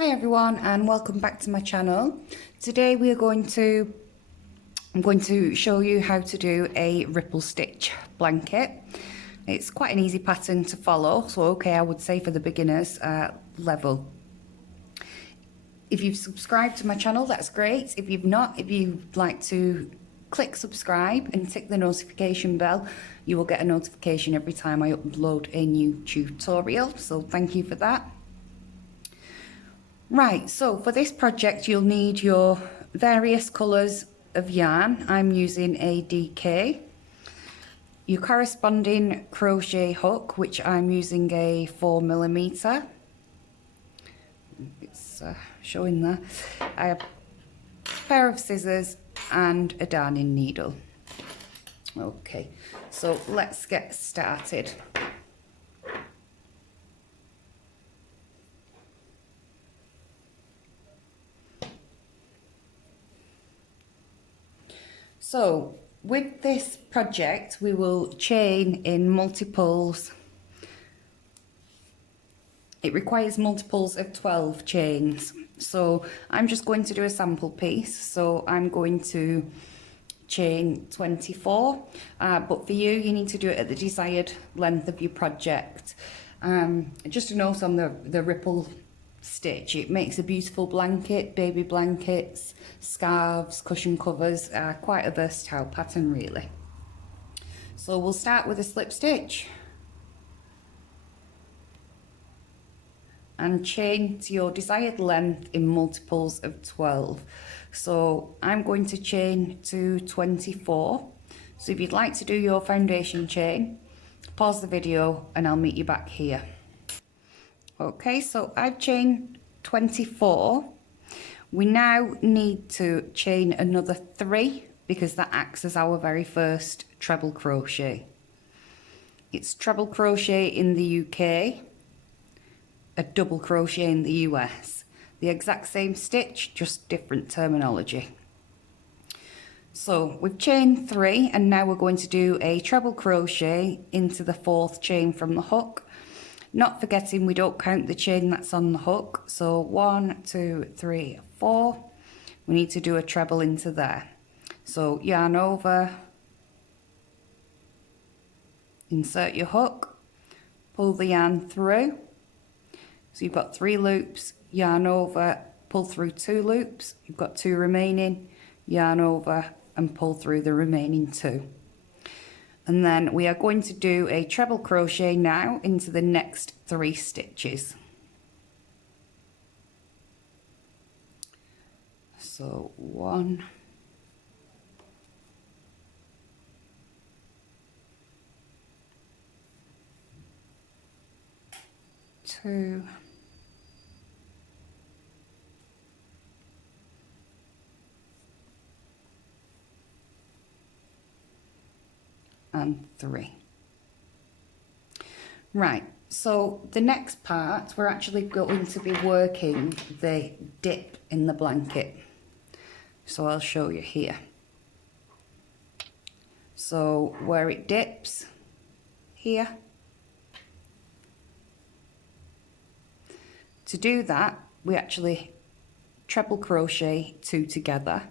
Hi everyone and welcome back to my channel. Today I'm going to show you how to do a ripple stitch blanket. It's quite an easy pattern to follow, so okay, I would say for the beginners level. If you've subscribed to my channel, that's great. If you've not, if you'd like to click subscribe and tick the notification bell, you will get a notification every time I upload a new tutorial, so thank you for that. Right, so for this project you'll need your various colours of yarn. I'm using a DK. Your corresponding crochet hook, which I'm using a 4mm. It's showing there. I have a pair of scissors and a darning needle. Okay, so let's get started. So with this project we will chain in multiples. It requires multiples of 12 chains, so I'm just going to do a sample piece, so I'm going to chain 24, but for you need to do it at the desired length of your project. Just a note on the ripple stitch, it makes a beautiful blanket, baby blankets, scarves, cushion covers, quite a versatile pattern really. So we'll start with a slip stitch and chain to your desired length in multiples of 12. So I'm going to chain to 24. So if you'd like to do your foundation chain, pause the video and I'll meet you back here. Okay, so I've chained 24. We now need to chain another 3 because that acts as our very first treble crochet. It's treble crochet in the UK, a double crochet in the US. The exact same stitch, just different terminology. So we've chained 3 and now we're going to do a treble crochet into the 4th chain from the hook. Not forgetting we don't count the chain that's on the hook, so 1, 2, 3, 4. We need to do a treble into there. So yarn over, insert your hook, pull the yarn through. So you've got 3 loops, yarn over, pull through 2 loops. You've got 2 remaining, yarn over and pull through the remaining 2. And then we are going to do a treble crochet now into the next 3 stitches. So 1, 2, and 3. Right, so the next part we're actually going to be working the dip in the blanket, so I'll show you here. So where it dips here, to do that we actually treble crochet 2 together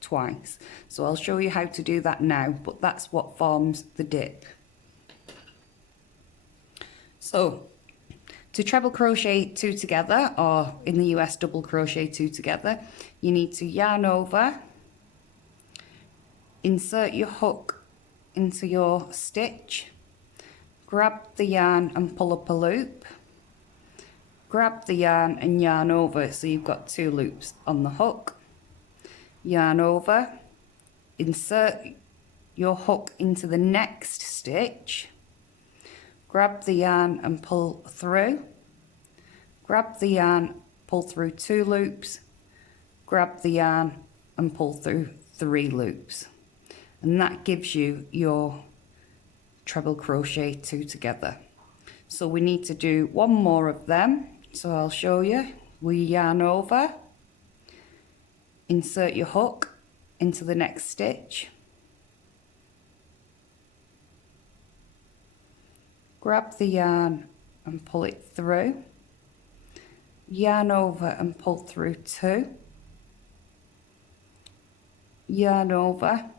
twice. So I'll show you how to do that now, but that's what forms the dip. So to treble crochet 2 together, or in the US double crochet 2 together, you need to yarn over, insert your hook into your stitch, grab the yarn and pull up a loop, grab the yarn and yarn over, so you've got 2 loops on the hook, yarn over, insert your hook into the next stitch, grab the yarn and pull through, grab the yarn, pull through 2 loops, grab the yarn and pull through 3 loops, and that gives you your treble crochet 2 together. So we need to do 1 more of them, so I'll show you. We yarn over, insert your hook into the next stitch, grab the yarn and pull it through, yarn over and pull through 2, yarn over,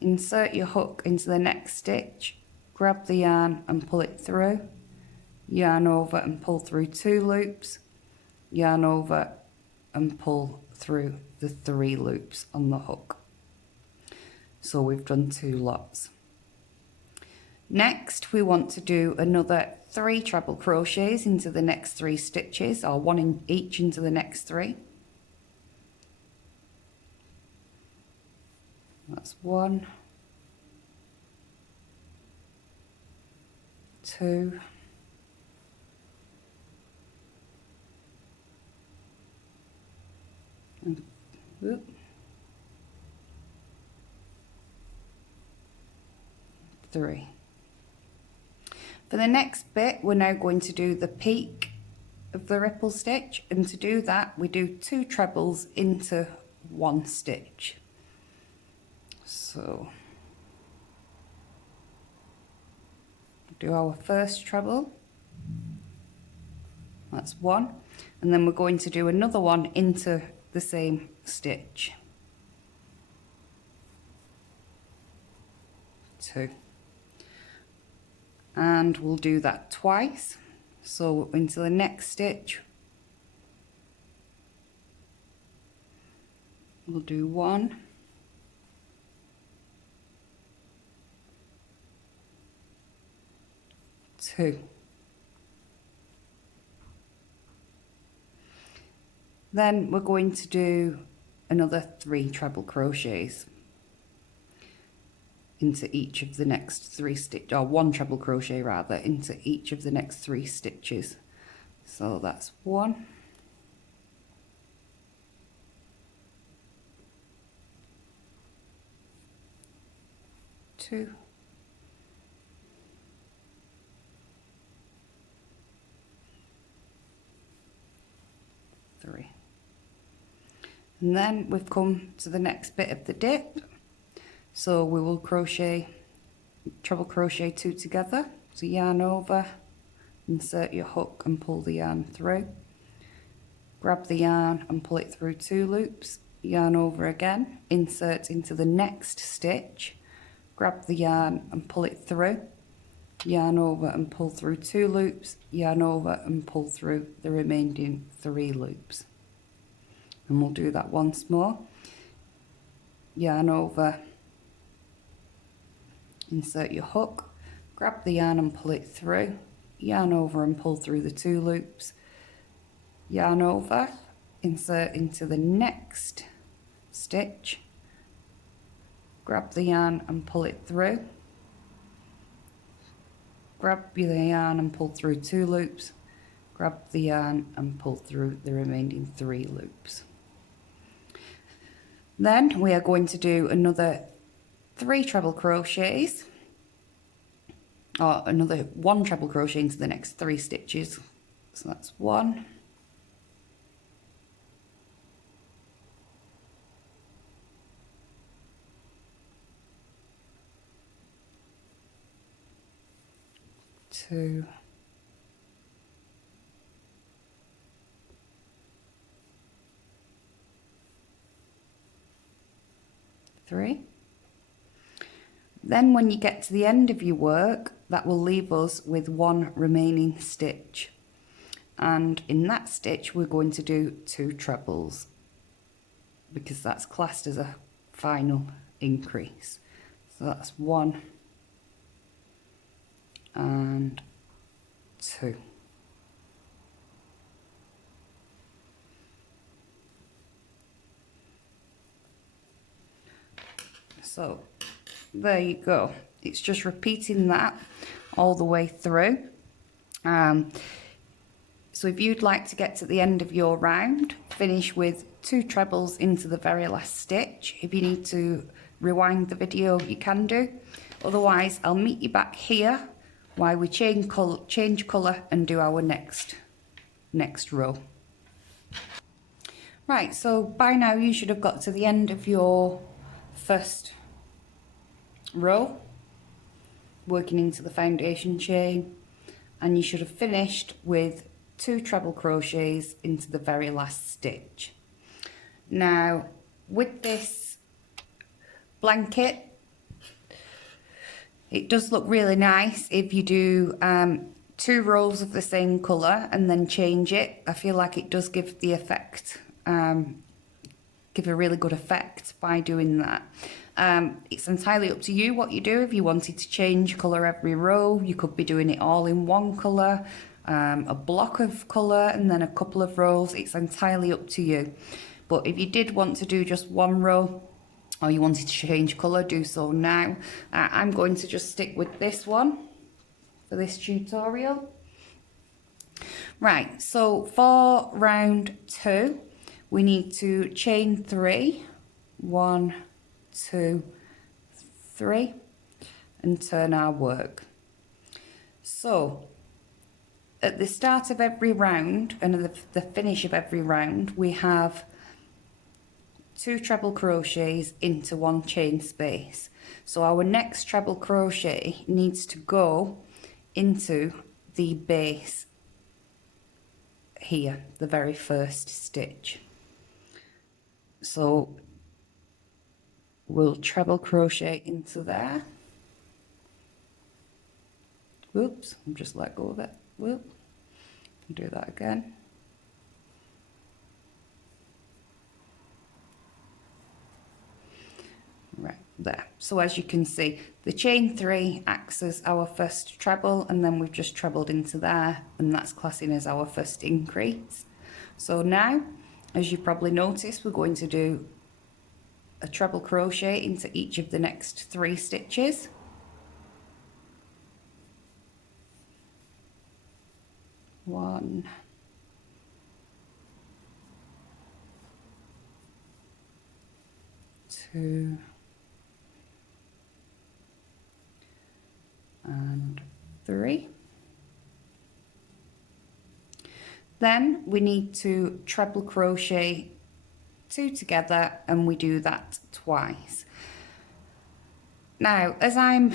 insert your hook into the next stitch, grab the yarn and pull it through, yarn over and pull through 2 loops, yarn over and pull through the 3 loops on the hook. So we've done 2 lots. Next we want to do another 3 treble crochets into the next 3 stitches, or 1 in each into the next 3. That's 1, 2, 3. For the next bit, we're now going to do the peak of the ripple stitch, and to do that we do 2 trebles into 1 stitch. So do our first treble, that's 1, and then we're going to do another one into the same stitch, 2, and we'll do that twice. So into the next stitch we'll do 1, 2, then we're going to do another 3 treble crochets into each of the next 3 stitches, or 1 treble crochet rather, into each of the next 3 stitches. So that's 1, 2, 3. And then we've come to the next bit of the dip. So we will crochet, treble crochet 2 together. So yarn over, insert your hook and pull the yarn through. Grab the yarn and pull it through 2 loops. Yarn over again, insert into the next stitch. Grab the yarn and pull it through. Yarn over and pull through 2 loops. Yarn over and pull through the remaining 3 loops. And we'll do that once more. Yarn over, insert your hook, grab the yarn and pull it through, yarn over and pull through the 2 loops, yarn over, insert into the next stitch, grab the yarn and pull it through, grab the yarn and pull through 2 loops, grab the yarn and pull through the remaining 3 loops. Then we are going to do another 3 treble crochets, or another 1 treble crochet into the next 3 stitches. So that's 1, 2, 3. Then when you get to the end of your work, that will leave us with 1 remaining stitch, and in that stitch we're going to do 2 trebles because that's classed as a final increase. So that's 1 and 2. So there you go. It's just repeating that all the way through. So if you'd like to get to the end of your round, finish with 2 trebles into the very last stitch. If you need to rewind the video, you can do. Otherwise, I'll meet you back here while we change colour and do our next row. Right, so by now you should have got to the end of your first row, working into the foundation chain, and you should have finished with 2 treble crochets into the very last stitch. Now with this blanket, it does look really nice if you do 2 rows of the same colour and then change it. I feel like it does give the effect, give a really good effect by doing that. It's entirely up to you what you do. If you wanted to change colour every row, you could be doing it all in one colour, a block of colour and then a couple of rows. It's entirely up to you. But if you did want to do just one row, or you wanted to change colour, do so now. I'm going to just stick with this one for this tutorial. Right, so for round 2, we need to chain 3, 1, 2, 3, and turn our work. So at the start of every round and at the finish of every round, we have 2 treble crochets into 1 chain space. So our next treble crochet needs to go into the base here, the very first stitch. So we'll treble crochet into there. Whoops, I've just let go of it. Whoop. Do that again. Right there. So as you can see, the chain 3 acts as our first treble, and then we've just trebled into there, and that's classing as our first increase. So now, as you probably noticed, we're going to do a treble crochet into each of the next 3 stitches. One, two, and 3. Then we need to treble crochet 2 together, and we do that twice. Now, as I'm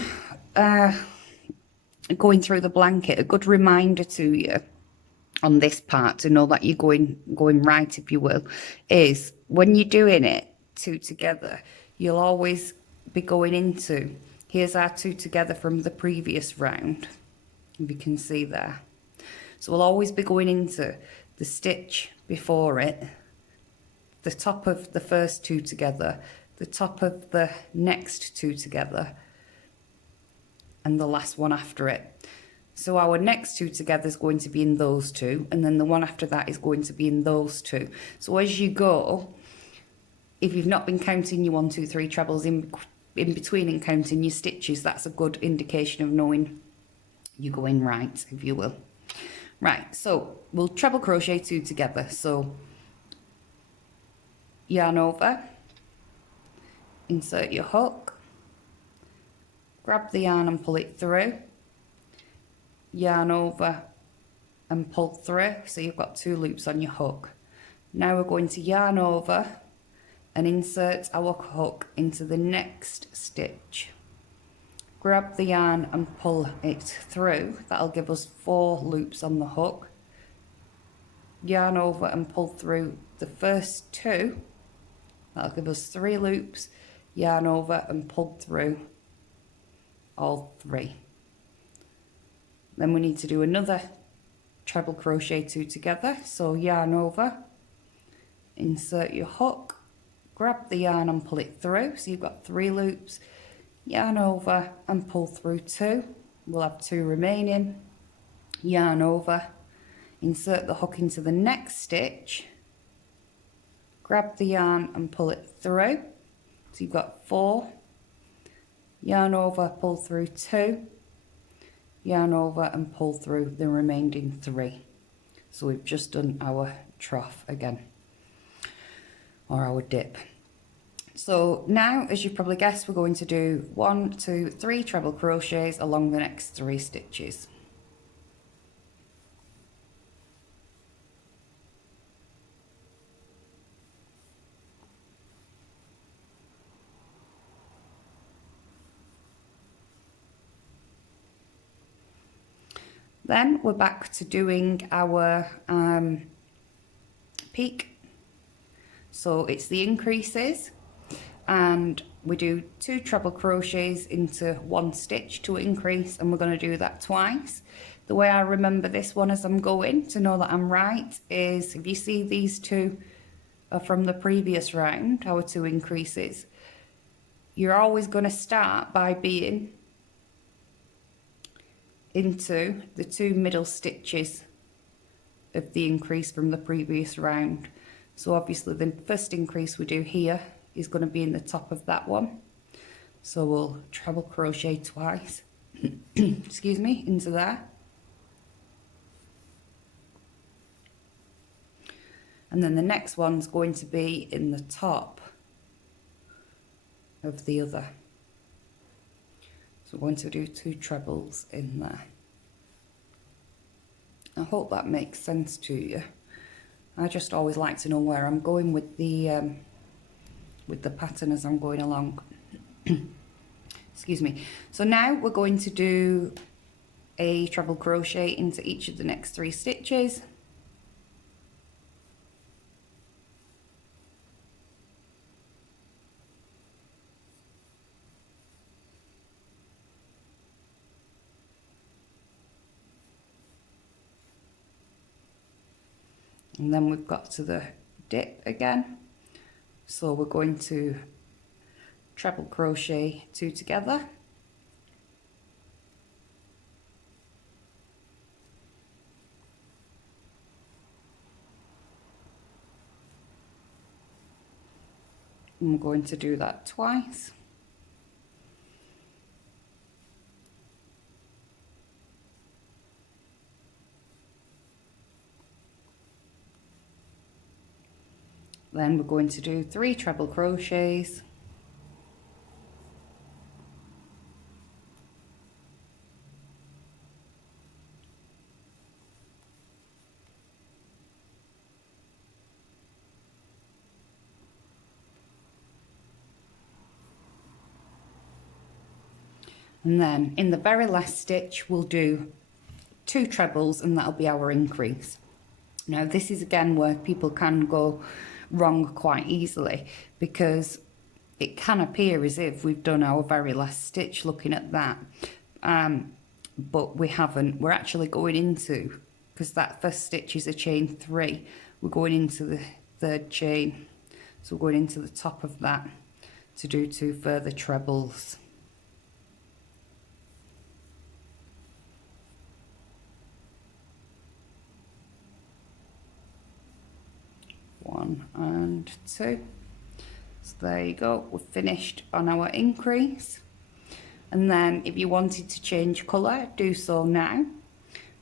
going through the blanket, a good reminder to you on this part to know that you're going right, if you will, is when you're doing it 2 together, you'll always be going into, here's our 2 together from the previous round, if you can see there. So we'll always be going into the stitch before it, the top of the first 2 together, the top of the next 2 together, and the last one after it. So our next 2 together is going to be in those 2, and then the one after that is going to be in those 2. So as you go, if you've not been counting your 1, 2, 3 trebles in between and counting your stitches, that's a good indication of knowing you're going right, if you will. Right, so we'll treble crochet 2 together. So yarn over, insert your hook, grab the yarn and pull it through, yarn over and pull through, so you've got 2 loops on your hook. Now we're going to yarn over and insert our hook into the next stitch. Grab the yarn and pull it through. That'll give us 4 loops on the hook. Yarn over and pull through the first 2. That'll give us 3 loops. Yarn over and pull through all 3. Then we need to do another treble crochet 2 together. So yarn over, insert your hook, grab the yarn and pull it through. So you've got 3 loops. Yarn over and pull through 2. We'll have 2 remaining. Yarn over, insert the hook into the next stitch, grab the yarn and pull it through. So you've got 4. Yarn over, pull through 2. Yarn over and pull through the remaining 3. So we've just done our trough again, or our dip. So now, as you probably guessed, we're going to do 1, 2, 3 treble crochets along the next 3 stitches. Then we're back to doing our peak. So it's the increases, and we do 2 treble crochets into 1 stitch to increase, and we're going to do that twice. The way I remember this one as I'm going to know that I'm right is, if you see these 2 are from the previous round, our 2 increases, you're always going to start by being into the 2 middle stitches of the increase from the previous round. So obviously the first increase we do here is going to be in the top of that one. So we'll treble crochet twice, excuse me, into there. And then the next one's going to be in the top of the other. So we're going to do 2 trebles in there. I hope that makes sense to you. I just always like to know where I'm going with the pattern as I'm going along. Excuse me. So now we're going to do a treble crochet into each of the next 3 stitches. And then we've got to the dip again, so we're going to treble crochet 2 together, and we're going to do that twice. Then we're going to do 3 treble crochets, and then in the very last stitch we'll do 2 trebles, and that'll be our increase. Now this is again where people can go wrong quite easily, because it can appear as if we've done our very last stitch looking at that, but we haven't. We're actually going into, because that first stitch is a chain 3, we're going into the 3rd chain, so we're going into the top of that to do 2 further trebles. One and 2. So there you go, we're finished on our increase. And then if you wanted to change colour, do so now.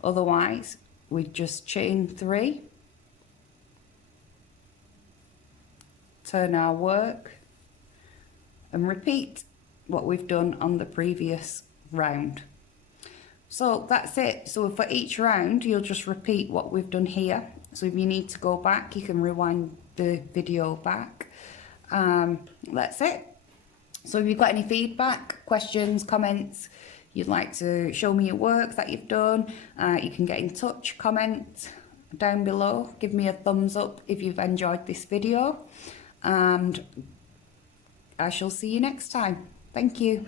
Otherwise we just chain 3, turn our work, and repeat what we've done on the previous round. So that's it. So for each round you'll just repeat what we've done here. So if you need to go back, you can rewind the video back. That's it. So if you've got any feedback, questions, comments, you'd like to show me your work that you've done, you can get in touch, comment down below, give me a thumbs up if you've enjoyed this video, and I shall see you next time. Thank you.